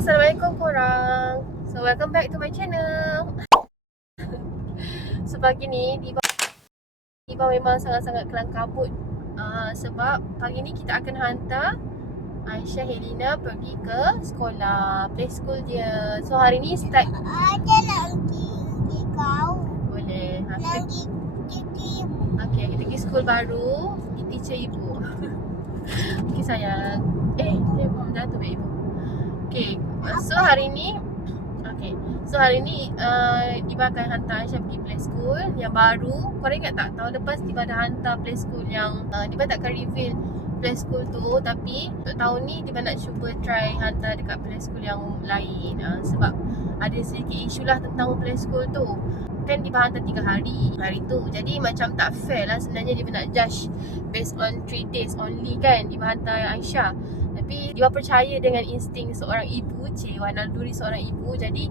Assalamualaikum korang. So welcome back to my channel. So pagi ni Diva memang sangat-sangat kelam kabut, sebab pagi ni kita akan hantar Aisyah Helina pergi ke sekolah, play school dia. So hari ni start. Ada lagi kau. Boleh. Lagi gigi. Okay, kita pergi school baru di teacher ibu. Okay sayang. Dia pun jatuh baik ibu. Okay, so hari ni Diva akan hantar Aisyah pergi play school yang baru. Korang ingat tak tahun lepas Diva dah hantar play school yang Diva takkan reveal play school tu, tapi untuk tahun ni Diva nak cuba try hantar dekat play school yang lain, sebab ada sedikit isu lah tentang play school tu. Kan Diva hantar 3 hari tu, jadi macam tak fair lah sebenarnya Diva nak judge based on 3 days only kan Diva hantar Aisyah. Tapi Diva percaya dengan insting seorang ibu, Naluri seorang ibu. Jadi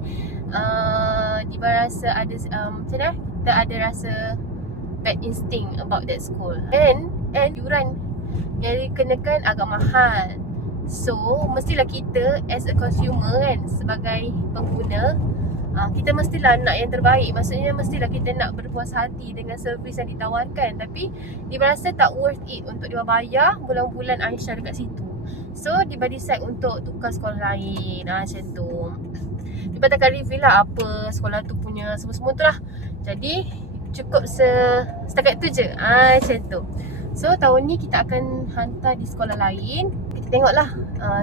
Diva rasa ada macam mana, kita ada rasa bad instinct about that school. And yuran yang dikenakan agak mahal. So mestilah kita as a consumer kan, sebagai pengguna, kita mestilah nak yang terbaik. Maksudnya mestilah kita nak berpuas hati dengan servis yang ditawarkan. Tapi Diva rasa tak worth it untuk Diva bayar bulan-bulan Aisyah dekat situ. So Diva decide untuk tukar sekolah lain, macam tu. Diva takkan reveal lah apa sekolah tu punya semua-semua tu lah. Jadi cukup setakat tu je, macam tu. So tahun ni kita akan hantar di sekolah lain. Kita tengoklah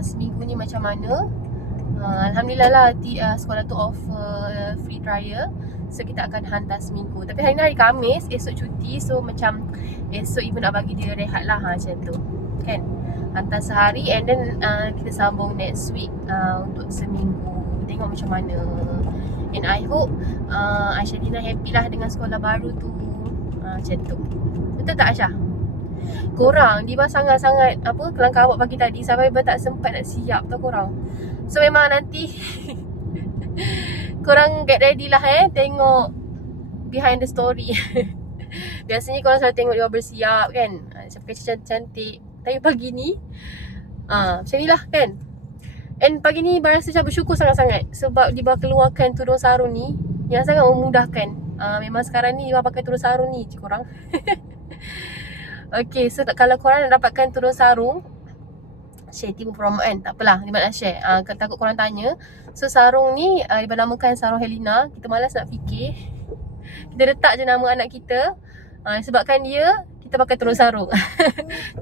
seminggu ni macam mana. Alhamdulillah lah sekolah tu offer free trial. So kita akan hantar seminggu. Tapi hari ni hari Khamis, esok cuti. So macam esok ibu nak bagi dia rehat lah, macam tu kan. Hantar sehari and then kita sambung next week untuk seminggu. Tengok macam mana. And I hope Aisyah Dina happy lah dengan sekolah baru tu, macam tu. Betul tak Aisyah? Korang Diva sangat-sangat kelang kabut pagi tadi sampai Diva tak sempat nak siap tau korang. So memang nanti korang get ready lah tengok behind the story. Biasanya korang selalu tengok Diva bersiap kan, pakai cantik-cantik. Tapi pagi ni macam ni lah kan. And pagi ni berasa macam bersyukur sangat-sangat sebab Diva keluarkan tudung sarung ni yang sangat memudahkan. Memang sekarang ni Diva pakai tudung sarung ni je korang. Okay, so kalau korang nak dapatkan tudung sarung, share tipu promo kan, tak apalah, Diva nak share. Takut korang tanya. So sarung ni Diva namakan sarung Helina. Kita malas nak fikir, kita letak je nama anak kita. Sebabkan dia, kita pakai tudung sarung.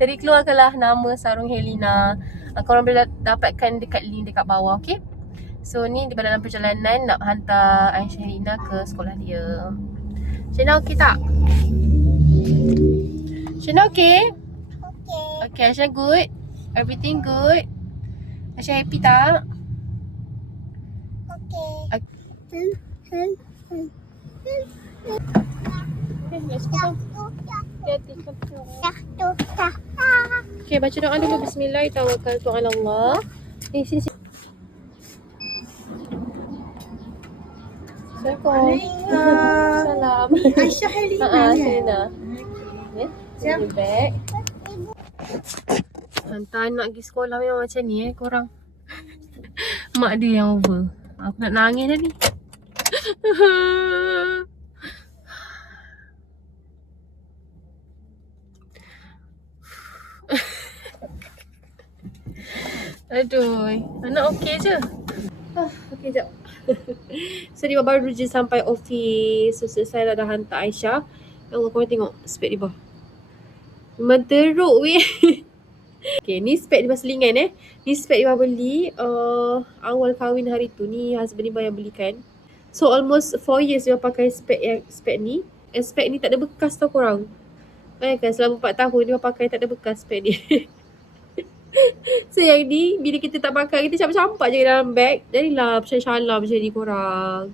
Jadi keluarkanlah nama sarung Helina. Korang boleh dapatkan dekat link dekat bawah, okay? So ni Diva dalam perjalanan nak hantar Aisyah Helina ke sekolah dia. Shana okay tak? Shana okay? Okay, Aisyah good? Everything good? Aisyah happy tak? Let's go. Okay, baca doa dulu. Bismillah, tawakkaltu ala Allah. Sini. Assalamualaikum. Salam. Aisyah Helina. Helina. Siap. Bag. Hantar anak pergi sekolah memang macam ni korang. Mak dia yang over. Aku nak nangis dah ni. Aduh, anak okey je. Okey jap. So Diva baru je sampai office. So selesai dah hantar Aisyah. Ya Allah, korang tengok spek Diva. Memang teruk weh. Okay, ni spek Diva selingan Ni spek Diva beli awal kahwin hari tu. Ni husband Diva yang belikan. So almost 4 years Diva pakai spek ni. And spek ni tak ada bekas tau korang. Bayangkan selama 4 tahun Diva pakai tak ada bekas spek ni. So yang ni bila kita tak pakai, kita campak-campak je dalam beg. Jadilah macam-macam macam ni korang.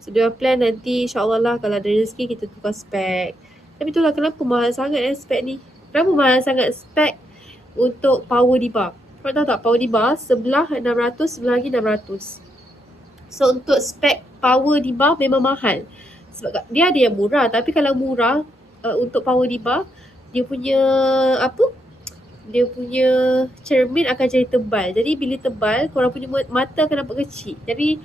So dia plan nanti insyaAllah lah kalau ada rezeki kita tukar spek. Tapi itulah kenapa mahal sangat spek ni. Kenapa mahal sangat spek untuk power Diva? Korang tahu tak, power Diva sebelah 600, sebelah lagi 600. So untuk spek power Diva memang mahal. Sebab dia ada yang murah. Tapi kalau murah untuk power Diva, dia punya dia punya cermin akan jadi tebal. Jadi bila tebal, korang punya mata akan nampak kecil. Jadi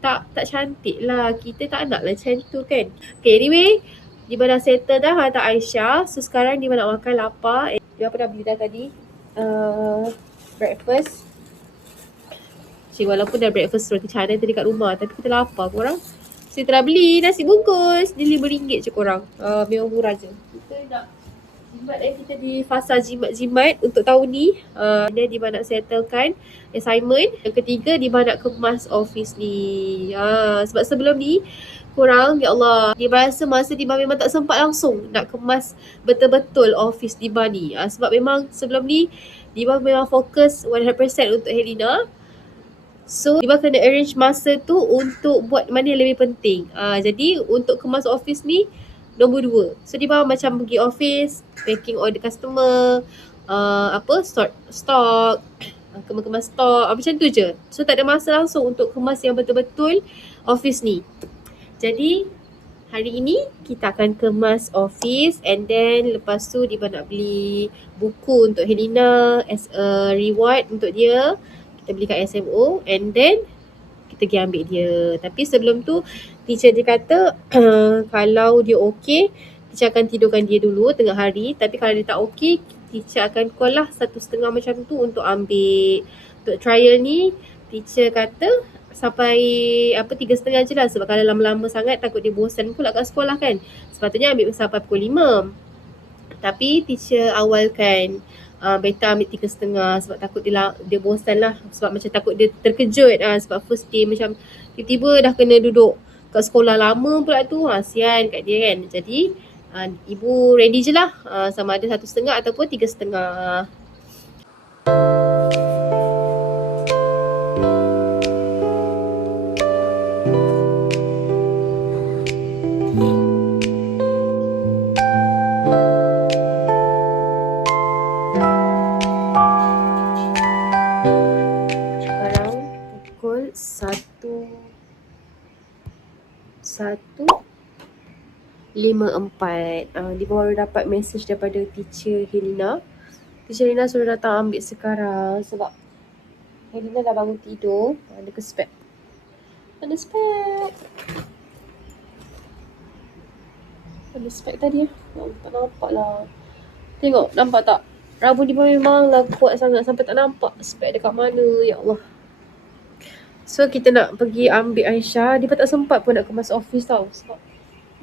tak cantik lah. Kita tak nak lah macam tu kan. Okay, anyway, Diba dah settle dah hantar Aisyah. So sekarang Diba nak makan, lapar. Diba pernah beli dah tadi breakfast. Walaupun dah breakfast roti canai tadi kat rumah, tapi kita lapar korang. Saya telah beli nasi bungkus. Dia RM5 je korang. Memang murah je. Kita nak jimat kita di fasa jimat-jimat untuk tahun ni. Dia Diba nak settlekan assignment. Yang ketiga, Diba nak kemas office ni. Sebab sebelum ni korang, ya Allah, Diba rasa masa Diba memang tak sempat langsung nak kemas betul-betul office Diba ni. Sebab memang sebelum ni Diba memang fokus 100% untuk Helena. So Diba kena arrange masa tu untuk buat mana yang lebih penting. Jadi untuk kemas office ni nombor 2. So Diba macam pergi office, packing order customer, sort stock, kemas stok, macam tu je. So tak ada masa langsung untuk kemas yang betul-betul office ni. Jadi hari ini kita akan kemas office, and then lepas tu Diba nak beli buku untuk Helena as a reward untuk dia. Kita beli kat SMO, and then kita pergi ambil dia. Tapi sebelum tu teacher dia kata kalau dia okey, teacher akan tidurkan dia dulu tengah hari. Tapi kalau dia tak okey, teacher akan call lah 1:30 macam tu untuk ambil. Untuk trial ni teacher kata sampai 3:30 je lah. Sebab kalau lama-lama sangat takut dia bosan pula kat sekolah kan. Sepatutnya ambil sampai pukul 5. Tapi teacher awalkan better ambil 3:30 sebab takut dia bosan lah. Sebab macam takut dia terkejut sebab first day macam tiba-tiba dah kena duduk kat sekolah lama pula tu. Kasihan kat dia kan. Jadi ibu ready je lah sama ada 1:30 ataupun 3:30. Pukul 1:54. Dia baru dapat message daripada teacher Helena. Teacher Helena suruh datang ambil sekarang sebab Helena dah bangun tidur. Ada spek. Ada spek tadi. Tak nampak lah. Tengok, nampak tak? Rambut dia memang lah kuat sangat sampai tak nampak spek dekat mana. Ya Allah. So kita nak pergi ambil Aisyah. Dia tak sempat pun nak kemas office tau. Sebab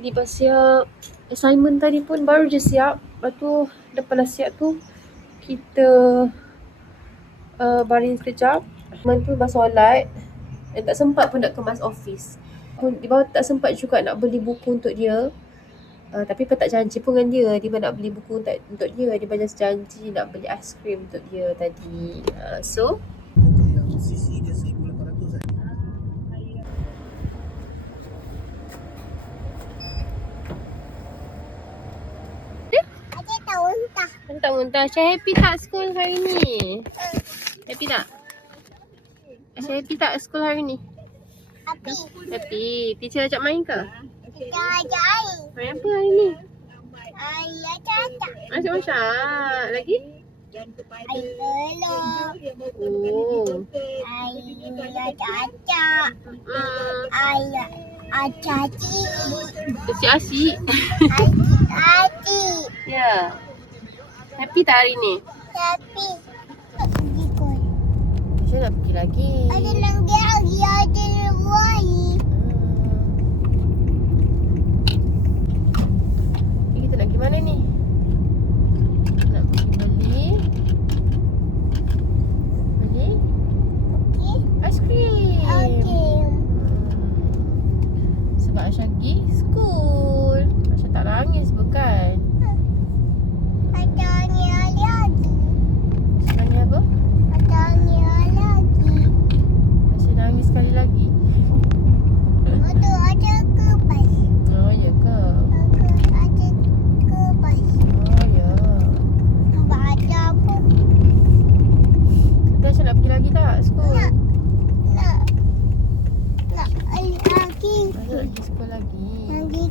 dia siap assignment tadi pun baru je siap. Lepas tu lepas dah siap tu kita baring sekejap. Assignment tu lepas solat. Dan tak sempat pun nak kemas office. Dia tak sempat juga nak beli buku untuk dia. Tapi tak janji pun dengan dia. Dia nak beli buku untuk dia. Dia just janji nak beli aiskrim untuk dia tadi. So yang sisi dia 1,800 Ada tahu entah. Muntah-muntah. Aisyah happy tak school hari ni? Happy tak? Aisyah happy tak school hari ni? Happy. Teacher ajak main ke? Jai. Main apa hari ni? Ayah caca. Masak-masak. Lagi? Ayah telur. Oh. Ayah caca. Ayah acaci. Asyik-asyik. Aci. Ya. Happy tak hari ni? Tapi pergi kau. Aisyah nak pergi lagi. Ada lagi ada lagi. Kita nak pergi mana ni? Nak pergi beli aiskrim. Okey. Sebab Aisyah pergi school. Aisyah tak nangis bukan? Ada ni lagi. Nangis apa? Ada ni lagi. Aisyah nangis sekali lagi. Ada kepas. Oh ya ke? Ada kepas. Oh ya. Baca apa? Nanti Aisyah nak pergi lagi tak school? Nak lagi. Aisyah nak pergi school lagi. Lagi.